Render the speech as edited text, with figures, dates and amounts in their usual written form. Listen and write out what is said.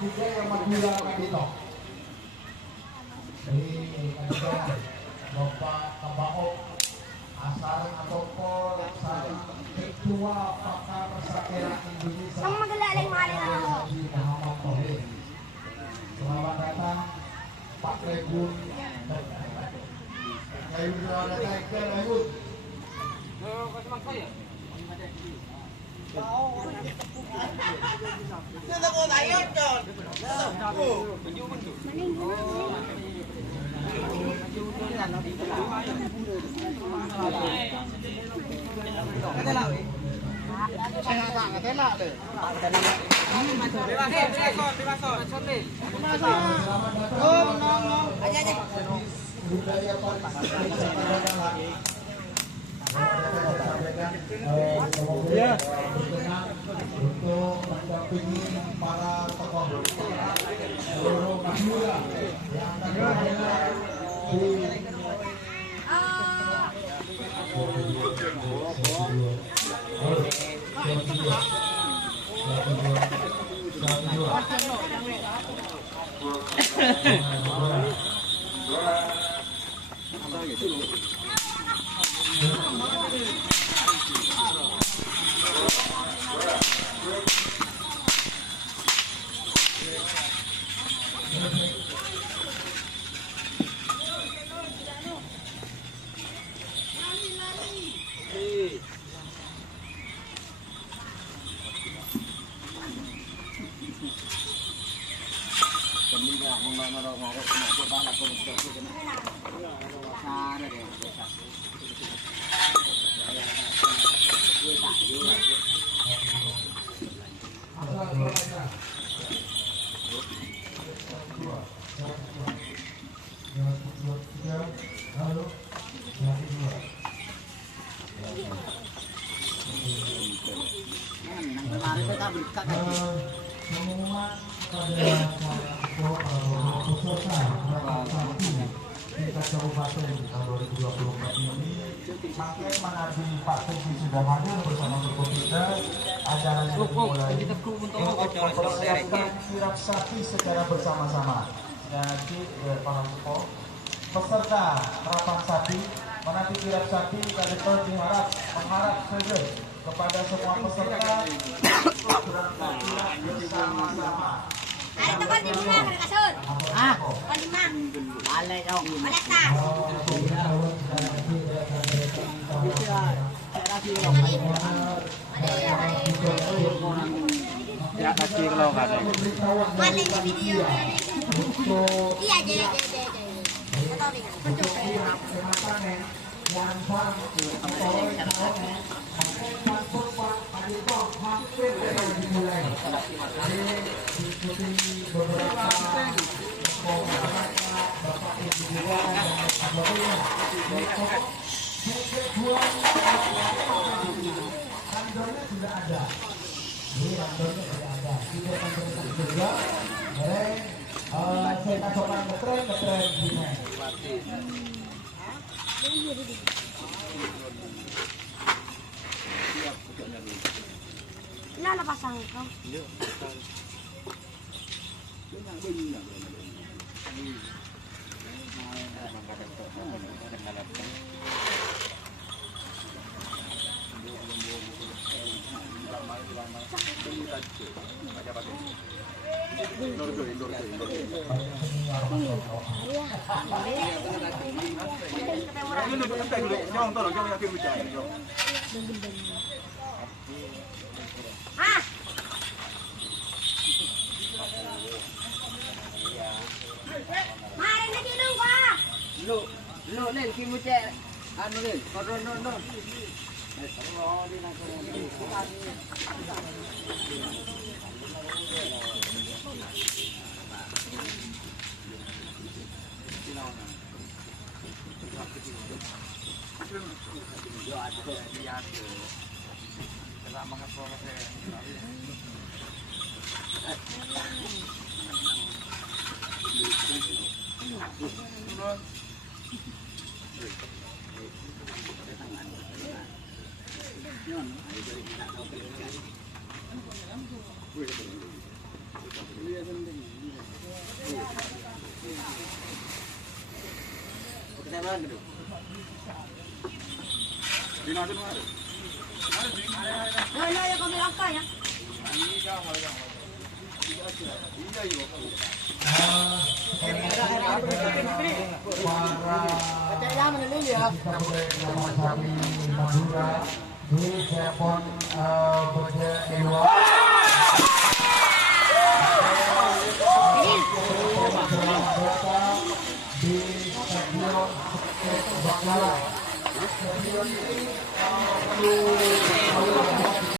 budaya Madura Kadito. Ini ada Bapak Kabaok asal Atoko sang ketua pakar sakera Indonesia. Ang magaling malin ako. Muhammad Tohir. Selamat datang Pak Legun. Kayu ada tiger Legun. Budaya ya untuk mendampingi para tokoh seluruh Madura yang akan berada pengumuman pada peserta tingkat kabupaten tahun 2024 ini makin menanti Pak Tengki sudah hadir bersama Forkopimda. Acara yang dimulai untuk mempersiapkan kirap sapi secara bersama-sama. Jadi para tokoh peserta kerapan sapi menanti kirap sapi kali ini mengharap saja kepada semua peserta bersama-sama. Ay, ito kan di mo na kasod. Ah, palima. Alay daw. Malata. Ya kasih kalau ada. Mana di video? Iya, jadi. Randolnya sudah ada. Ini randolnya sudah ada. Kita akan juga. Saya masukkan ngetren gini. Lalapasan ko. Ah! Mari na dito ka. Lo Lel, kimuce anu Lel, koron no. Wala yung kami apa ya. Di Cirebon Boja Dewa di Stadion Bangala.